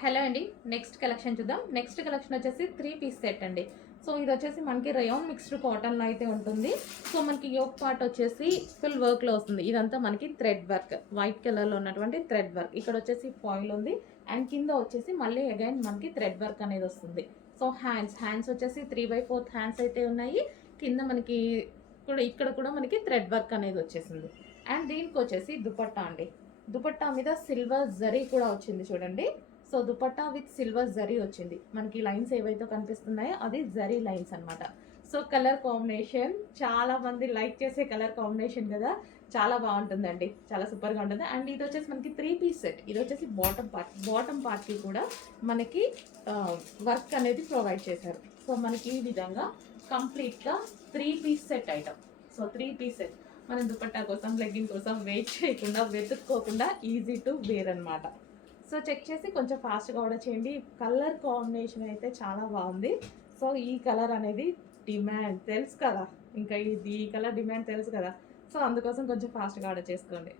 Hello అండి. Next collection చూద్దాం. Next collection వచ్చేసి 3 పీస్ సెట్ అండి. సో ఇది వచ్చేసి మనకి రయాన్ మిక్స్డ్ కాటన్లో అయితే ఉంటుంది. సో మనకి యోక్ పార్ట్ వచ్చేసి ఫుల్ వర్క్లో వస్తుంది. ఇదంతా మనకి థ్రెడ్ వర్క్, వైట్ కలర్లో ఉన్నటువంటి థ్రెడ్ వర్క్. ఇక్కడ వచ్చేసి ఫాయిల్ ఉంది అండ్ కింద వచ్చేసి మళ్ళీ అగైన్ మనకి థ్రెడ్ వర్క్ అనేది వస్తుంది. సో హ్యాండ్స్ వచ్చేసి 3/4 హ్యాండ్స్ అయితే ఉన్నాయి. కింద మనకి ఇక్కడ కూడా మనకి థ్రెడ్ వర్క్ అనేది వచ్చేసింది. అండ్ దీనికి వచ్చేసి దుపట్టా అండి. దుపట్టా మీద సిల్వర్ జరీ కూడా వచ్చింది చూడండి. So dupatta with silver zari వచ్చింది. మనకి లైన్స్ ఏవైతే కనిపిస్తున్నాయో అది జరీ లైన్స్ అనమాట. సో కలర్ కాంబినేషన్ చాలా మంది లైక్ చేసే కలర్ కాంబినేషన్ కదా, చాలా బాగుంటుందండి, చాలా సూపర్గా ఉంటుంది. అండ్ ఇది వచ్చేసి మనకి 3 పీస్ సెట్. ఇది వచ్చేసి బాటమ్ పార్ట్కి కూడా మనకి వర్క్ అనేది ప్రొవైడ్ చేశారు. సో మనకి ఈ విధంగా కంప్లీట్గా 3 piece set item. So 3 piece set మనం దుపట్టా కోసం, లెగ్గింగ్ కోసం వెయిట్ చేయకుండా, వెతుక్కోకుండా ఈజీ టు వేర్ అనమాట. సో చెక్ చేసి కొంచెం ఫాస్ట్గా ఆర్డర్ చేయండి. కలర్ కాంబినేషన్ అయితే చాలా బాగుంది. సో ఈ కలర్ అనేది డిమాండ్ తెలుసు కదా, ఇంకా ఈ కలర్ డిమాండ్ తెలుసు కదా. సో అందుకోసం కొంచెం ఫాస్ట్గా ఆర్డర్ చేసుకోండి.